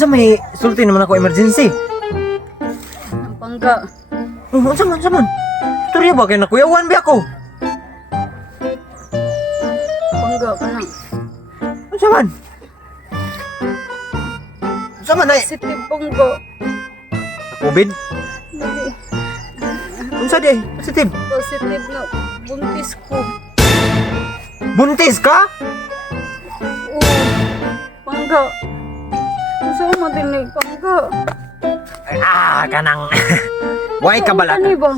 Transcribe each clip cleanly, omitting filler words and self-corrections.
Unsa may sulti naman ako emergency? Ang pangga. Unsa man? Istorya ba kay nakuyawan ba ako? Pangga ka na. Unsa man? Unsa man ay Positive pangga. COVID? Hindi. Unsa di? Positive. Positive na buntis ko. Buntis ka? Oo. Pangga. Gusto mo madinig, pangga. Kanang Why ka bala? Ano ba?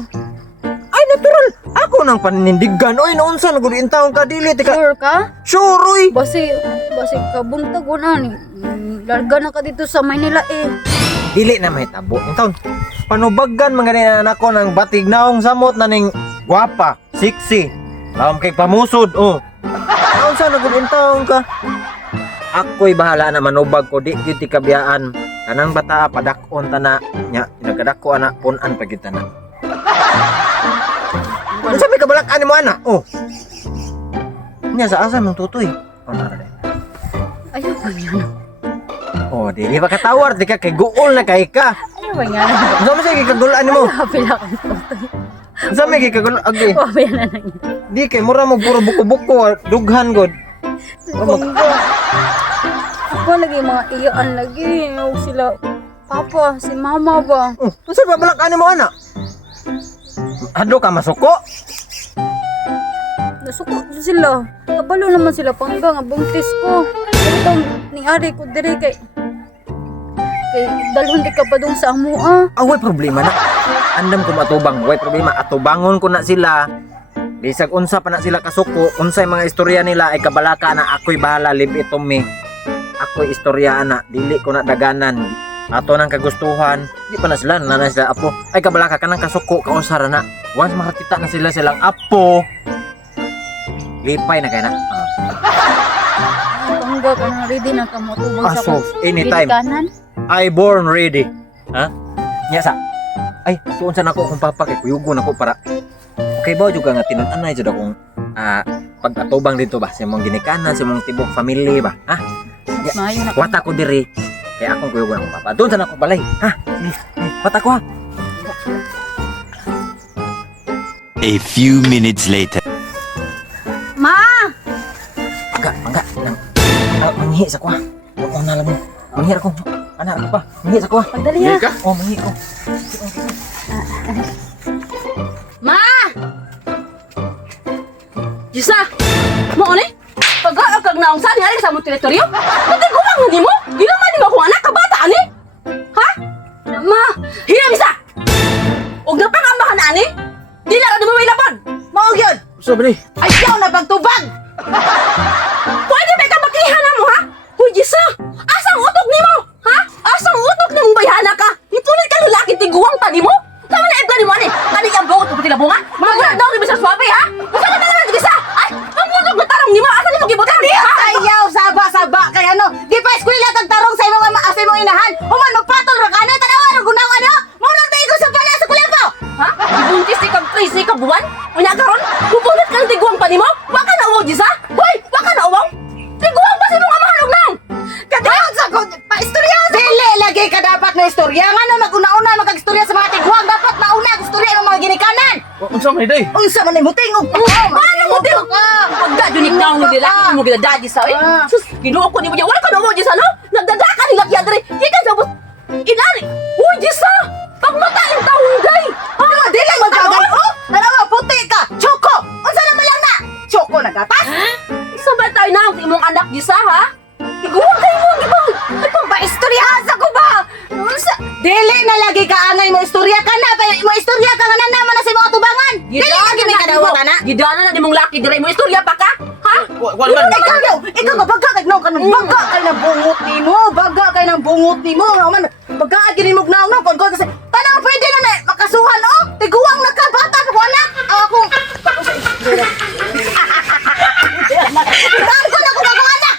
Ay natural. Ako nang panindigan. Oy naunsa na gud intawon ka dili tika. Sure ka? Sure oy. Basi kabuntag ko na ni. Larga na ka dito sa Maynila eh. Dili na may tabo. Intawon. Panubagan mga anak ko ng batig naong samot na ning gwapa, sexy. Laom kay pamusod oh. Naunsa na gud intawon ka? Ako'y bahala na manubag ko di gyud ti kabiyaan. Kanang bata padakon ta na nya nagkadako ana punan pa gyud ta na. Ano sabi ka balak ani mo ana? Oh. Nya sa asa mong tutoy? Oh, nara. Ayaw ba yan? Oh, dili ba katawar di ka kay guol na kay ka. Ayaw ba yan? Unsa man say kagagulan mo? Happy lang akong tutoy. Unsa may kagagulan agi? Happy na lang yan. Di kay mura mo puro buko-buko dughan god. Pangga. Ako lagi mga iyaan lagi. Huwag sila. Papa, si mama ba? Oh, unsa ba balak ani mo ana? Ado ka masuko? Nasuko sila. Kabalo naman sila pangga nga buntis ko. Ito ni Ari ko dire kay dalhon di ka pa dong sa amo ah. Way problema na. Andam ko matubang, way problema. Atubangon ko na sila. Bisag unsa pa na sila kasuko, unsay mga istorya nila ay kabalaka na ako'y bahala live ito me. Ako'y istorya na, dili ko na daganan. Ato nang kagustuhan, di pa na sila, nanay sila apo. Ay kabalaka ka nang kasuko, kausara na. Once makakita na sila silang apo, lipay na kaya na. Pangga ka na ready na ka mo tubang sa So, anytime. kanan. I born ready. Ha? Nya sa. Ay, tuon sa nako kung papa kay kuyugon ako para. Okay ba juga nga tinun-anay jud akong pag-atubang dito ba sa mong ginikanan, sa mong tibok family ba? Ha? Mas maayo na. Wata ko diri. Kaya akong kuyugon akong papa. Doon sa nako balay. Ha? Wata ko ha. A few minutes later. Ma! Mangga. Manghi sa ko ha. Oo na lang mo. Manghi ako. Ana pa. Manghi sa ko ha. Pagdali ha. Oh, manghi ko. Ma! Jisa! Mo ni? Pag-aakag na ang saan nga sa mong teritoryo? Pati gumang hindi mo? Ginaman din akong anak kabata ani? Ha? Ma! Hiram isa! Huwag na pangambahan na ani? Di na ka may laban! Maog yun! Sobre. Ayaw na pagtubag! Pwede ba ka makihan mo ha? Huy Jisa! Asang utok ni mo? Ha? Asang utok ni mong bayhana ka? Ituloy ka lalaki tiguang pa ni mo? Tama na ibla ni mo ani? Kani ang buhot ko pati labunga? Mga gulat daw ni sa swabe ha? Usa na naman Jisa! Ay! Ang utok na tarong ni mo! Asa ni mo gibutan? Ayaw, saba, kay ano, di pa eskwela tagtarong sa imong sa imong inahan. Human magpatol ra kana tanawa ra gunaw ano? Murag tayo ko sa pala sa kulambo. Ha? Ibuntis ni kag 3 ka buwan? Unya karon? Bubunot kang tiguang pa nimo? Wa ka na uwaw Jisa? Hoy! Wa ka na uwaw? Tiguang pa si mga mahalog nang! Kadayod sa ko, paistorya sa dili lagi ka dapat na istorya nga no maguna-una magkag-istorya sa mga tiguang dapat mauna ang istorya ng mga ginikanan. Unsa may day? Unsa man imong tingog? Paano mo din? Pagka junik na ni lalaki mo gila daddy sa eh. Sus, ginuo ko ni mo. Wala ka na uwaw Jisa no? Nagdadaka ni laki adre. Ikan sa bus. Inari. Uy Jisa! Pagmata yung taong day! Ano dili magagay oh? Tanawa puti ka. Choco. Unsa naman lang na? Choco nagatas? Sabay tayo na ang imong anak Jisa ha? Iguwag kayo mo, ibang! Ito ba istorya sa ko ba? Unsa? Dili na lagi ka angay mo istorya ka na. Mo istorya ka nga na naman na sa mga tubangan. Dili lagi may kadawat na. Gidana na di mong laki dire mo istorya pa ka? Ha? Wala Ikaw ka baga kay no kanang baga kay ng bungot nimo, baga kay ng bungot nimo. Man, baga gini mo gnaw no kon kasi tanang pwede na na makasuhan oh. Tiguang na ka bata ko anak. Ako. Dang ko na ko anak.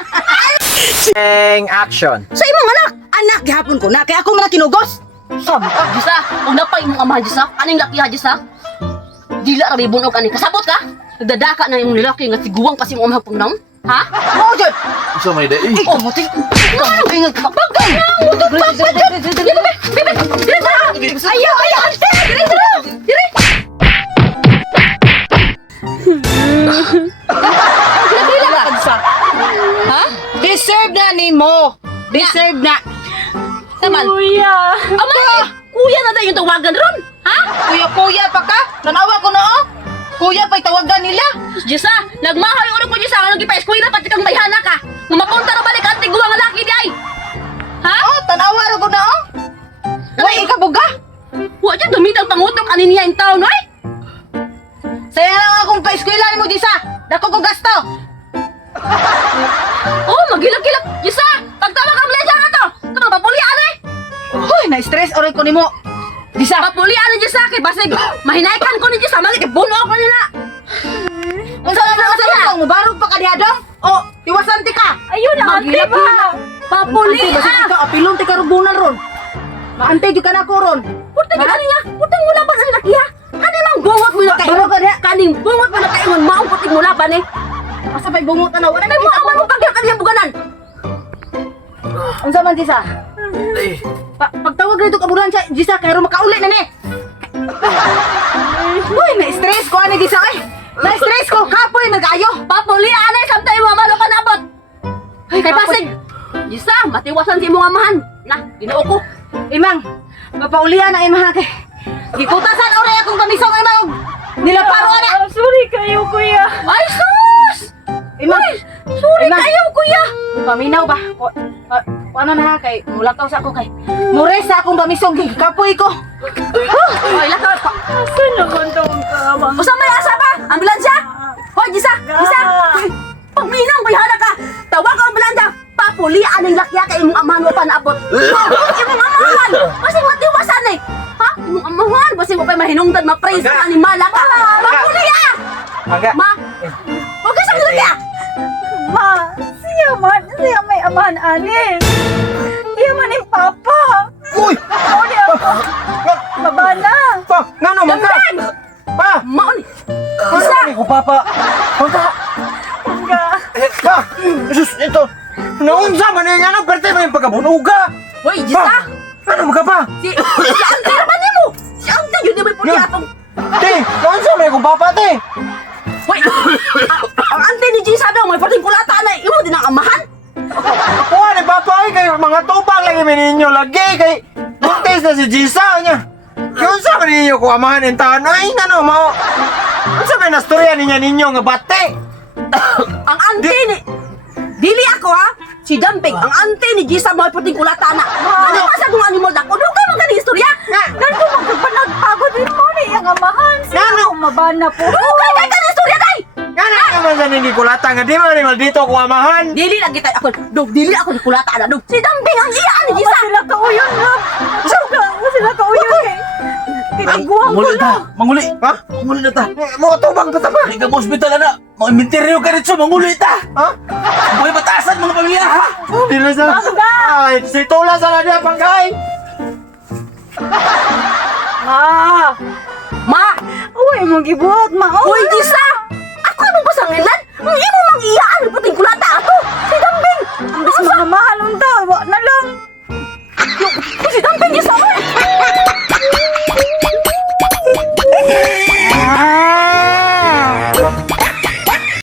Sing action. Sa imong anak, anak gihapon ko na kay ako man kinugos. Sabi ka, Jisa, huwag na pa imong amahan, Jisa. Aning laki ha, Jisa? Dila ra may bunog ani. Kasabot ka? Nagdadaka na yung lalaki nga siguwang pa si mong amahang pangnaon. Ha? Mo jud. Isa may dai. Oh, muting. Bagay na! Utok papa dyan! Dire, bebe! Dire na! Ayaw! Ante! Dire! Nagila ka? Ha? Deserve na nimo. Deserve na. Taman. Kuya! Kuya na tayo yung tawagan ron! Ha? Kuya pa ka? Tanawa ko na oh. Kuya pa'y tawagan nila. Diyos nagmahay ulo ko Diyos anong gipa-eskwela pati kang bayhana ka! Mapunta na balik ang tiguang nga laki di ay! Ha? Oh, tanawa ra ko na oh. Way ikabuga. Huwag dyan dumitang pangutok anin niya yung taon, oy! Saya lang akong pa-eskwela mo Disa. Dako ko gasto. Oh, magilak-gilak! Diyos pagtawag ang blesya nga to! Ito mapapulian eh! Hoy, na-stress oray ko nimo. Disa. Papulian ni Diyos kay basig mahinaykan ko ni Diyos mali kay buno ako nila! Unsa na mo barog pa ka diha dong? Oh, iwasan ti ka. Ayun na, ante ba? Papulian! Basta ikaw apilon ti karubunan ron. Maantay di ka na ko ron. Putang ina niya! Putang mula ba ang lakiha? Kaning bungot mo na kayo! Bungot ka niya? Kaning bungot mo na kayo! Maong puting mula ba ni? Asa pa'y bungot na wala Ay mo aman mo pagyan kaniyang buganan! Unsa man Disa? Pagtawag nito kabulan siya, Disa kay ro makauli na ni. Uy, na-stress ko ani Disa ay. Na-stress ko kapoy nagayo. Papulian ay samtay mo amalo ka nabot! Ay kay basig! Diyos matiwasan si mong amahan! Na, ginoo ko! Imang, papaulian na imang kay. Gikutasan oray akong kamisong imang. Nilaparo na. Sorry kayo, kuya! Ay, sus! Imang, Sorry Imang. kayo, kuya! paminaw ba? Ano na kay mulakaw sa ako kay. Mures sa akong kamisong kapoy ko. Ay, lakad pa! Asan naman daw ang kama? Usa may asa ba? Ambulansya? Hoy, Gisa! Pagminang bayhana ka! Tawag ang ambulansya! Papulian ang lakya kay imong amahan mo panabot! Imong amahan! Basing matiwasan eh! Ha? Imong amahan! Basing mo pa mahinungdan, ma-praise ka, animala ka! Papulian! Aga. Ma! Huwag ka sa lakya! Ma, siya may amahan ani. Siya man yung papa. Uy! Ako di ako. Mabana. Pa! Ngano man ka? Damlan! Pa! Maon! Isa! Ko papa! Pagka! Hangga. Pa! Sus! Ito! Naunsa man yung ano? Perte mo yung pagkabunuga! Hoy, Gisa! Ano mo ka pa? Si Ante naman niya mo! Si Ante yun yung may puti Yeah. atong... Te! Naunsa man yung papa te? Hoy! Ang Ante ni Gisa daw may puting kulata na imo din ang amahan! Ako ni papa ay kay mga tubang lagi man ninyo lagi kay buntis na si Jisa niya. Yung sa man ninyo ko amahan ng tanay ngano mo? Ano sa may nastorya ninyo nga bate? Ang ante ni... Dili ako ha! Si Damping, ang ante ni Gisa mo ay puting kulata na! Ano pa sa kung animal dako? Doon kayo magaling istorya! Ganito magkapanagpagod din mo ni ang amahan. Siya Ano? ako mabana po. Doon kayo kayo istorya day! Ngano naman sa hindi kulata nga di man animal dito ko amahan. Dili lagi tayo ako. Dog, dili ako ni kulata na. Dog, si Damping ang iya ni Wa Gisa! sila kauyon na. Wa sila kauyon kay. Tiniguang ko lang. Manguli. Ha? Manguli na ta. Mga tubang pa tama. Hindi ka mo hospital na. Mga inventaryo ka rin manguli ta. Ha? Buhay batasan mga pamilya ha. Di na sa... Ay, si Tula sa nadya pangkay. Ma. Ma! Uy, mong gibuhat ma. Hoy, Gisa!